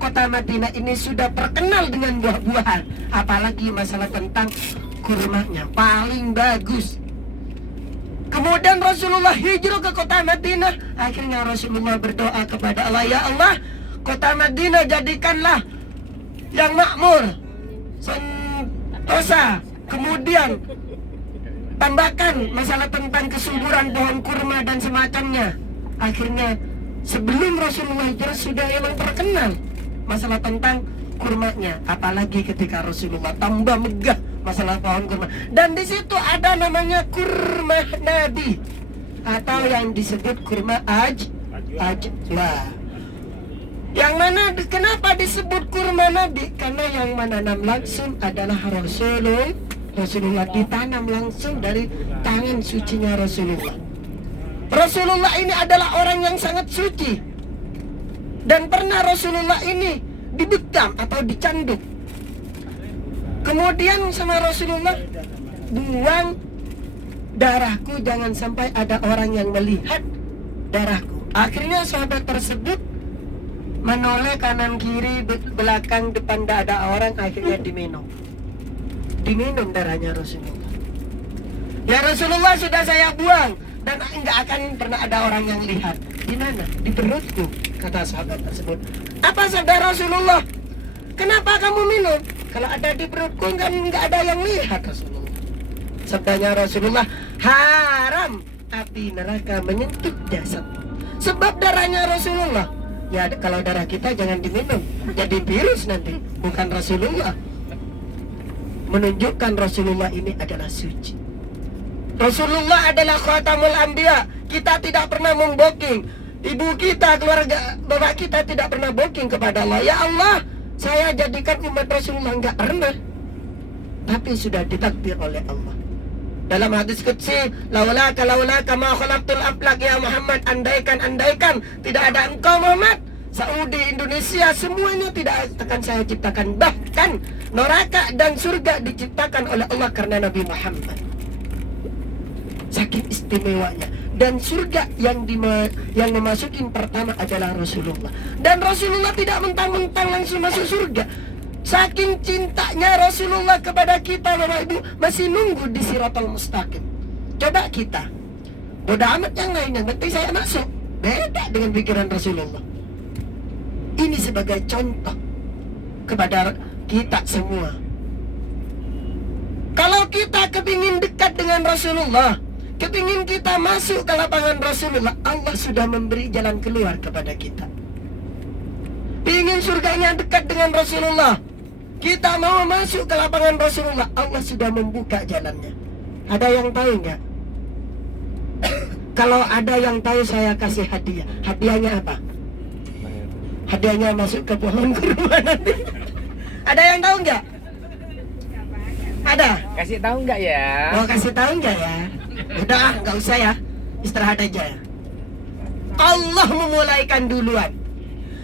kota Madinah ini sudah terkenal dengan buah-buahan, apalagi masalah tentang kurmanya paling bagus. Kemudian Rasulullah hijrah ke kota Madinah. Akhirnya Rasulullah berdoa kepada Allah, ya Allah, kota Madinah jadikanlah yang makmur, sentosa. Kemudian tambahkan masalah tentang kesuburan pohon kurma dan semacamnya. Akhirnya sebelum Rasulullah hijrah sudah memang terkenal masalah tentang kurmanya, apalagi ketika Rasulullah tambah megah masalah pohon kurma. Dan di situ ada namanya kurma Nabi, atau yang disebut kurma ajwa. Yang mana kenapa disebut kurma Nabi? Karena yang menanam langsung adalah Rasulullah, ditanam langsung dari tangan sucinya Rasulullah. Rasulullah ini adalah orang yang sangat suci. Dan pernah Rasulullah ini dibekam atau dicanduk. Kemudian sama Rasulullah, buang darahku, jangan sampai ada orang yang melihat darahku. Akhirnya sahabat tersebut menoleh kanan kiri, belakang, depan, tidak ada orang. Akhirnya diminum darahnya Rasulullah. Ya Rasulullah, sudah saya buang dan enggak akan pernah ada orang yang lihat. Di mana? Di perutku, kata sahabat tersebut. Apa sabda Rasulullah? Kenapa kamu minum? Kalau ada di perutku enggak ada yang lihat, Rasulullah. Sabdanya Rasulullah, haram api neraka menyentuh jasad. Sebab darahnya Rasulullah. Ya kalau darah kita jangan diminum, jadi virus nanti. Bukan Rasulullah. Menunjukkan Rasulullah ini adalah suci. Rasulullah adalah khatamul anbiya. Kita tidak pernah memboking. Ibu kita, keluarga bapak kita tidak pernah boking kepada Allah. Ya Allah, saya jadikan umat Rasulullah. Enggak pernah. Tapi sudah ditakdir oleh Allah. Dalam hadis qudsi, laulaka ma khalaqtul aflaq ya Muhammad, andaikan tidak ada engkau Muhammad, Saudi, Indonesia, semuanya tidak akan saya ciptakan. Bahkan neraka dan surga diciptakan oleh Allah karena Nabi Muhammad. Saking istimewanya. Dan surga yang memasukin pertama adalah Rasulullah. Dan Rasulullah tidak mentang-mentang langsung masuk surga. Saking cintanya Rasulullah kepada kita, Bapak Ibu, masih nunggu di Siratal Mustaqim. Coba kita, bodoh amat yang lain, yang penting saya masuk. Beda dengan pikiran Rasulullah. Ini sebagai contoh kepada kita semua. Kalau kita kepingin dekat dengan Rasulullah, kepingin kita masuk ke lapangan Rasulullah, Allah sudah memberi jalan keluar kepada kita. Pingin surganya dekat dengan Rasulullah, kita mau masuk ke lapangan Rasulullah, Allah sudah membuka jalannya. Ada yang tahu enggak? Kalau ada yang tahu, saya kasih hadiah. Hadiahnya apa? Hadiahnya masuk ke pohon kurma nanti. Ada yang tahu enggak? Ada? Kasih tahu enggak ya? Mau kasih tahu enggak ya? Udah, enggak usah ya. Istirahat aja ya. Allah memulaikan duluan.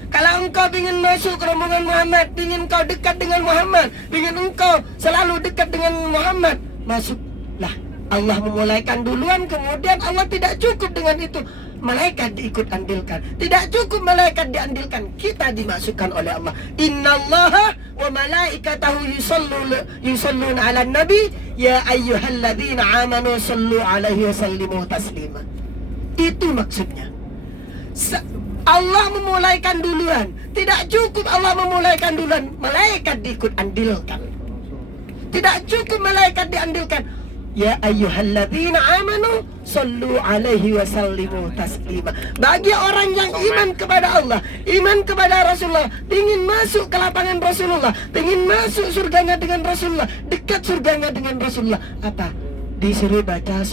Kalau engkau ingin masuk ke rombongan Muhammad, ingin engkau dekat dengan Muhammad, ingin engkau selalu dekat dengan Muhammad, masuklah. Allah memulaikan duluan, kemudian Allah tidak cukup dengan itu. Malaikat diikut andilkan. Tidak cukup malaikat diandilkan, kita dimasukkan oleh Allah. Innallaha wa malaikatahu yusalluna 'alan nabi ya ayyuhalladzina amanu sallu 'alaihi wa sallimu taslima. Itu maksudnya. Allah memulaikan duluan. Tidak cukup Allah memulaikan duluan, malaikat diikut andilkan. Tidak cukup malaikat diandilkan. Ya ayyuhalladzina amanu sallu alaihi wa sallimu taslima. Bagi orang yang iman kepada Allah, iman kepada Rasulullah, ingin masuk ke lapangan Rasulullah, ingin masuk surganya dengan Rasulullah, dekat surganya dengan Rasulullah, apa? Disuruh baca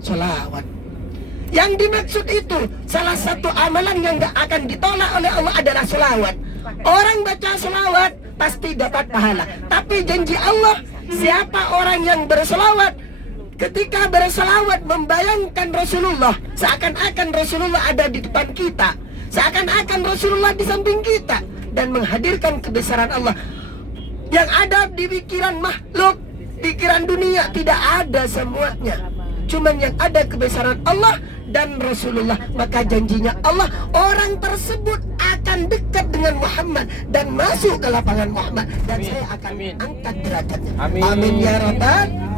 sholawat. Yang dimaksud itu, salah satu amalan yang gak akan ditolak oleh Allah adalah sholawat. Orang baca sholawat pasti dapat pahala. Tapi janji Allah, siapa orang yang berselawat, ketika berselawat membayangkan Rasulullah, seakan-akan Rasulullah ada di depan kita, seakan-akan Rasulullah di samping kita, dan menghadirkan kebesaran Allah. Yang ada di pikiran makhluk, pikiran dunia tidak ada semuanya. cuman yang ada kebesaran Allah dan Rasulullah. Maka janjinya Allah, orang tersebut akan dekat dengan Muhammad dan masuk ke lapangan Muhammad, dan saya akan angkat derajatnya. Amin ya rabbal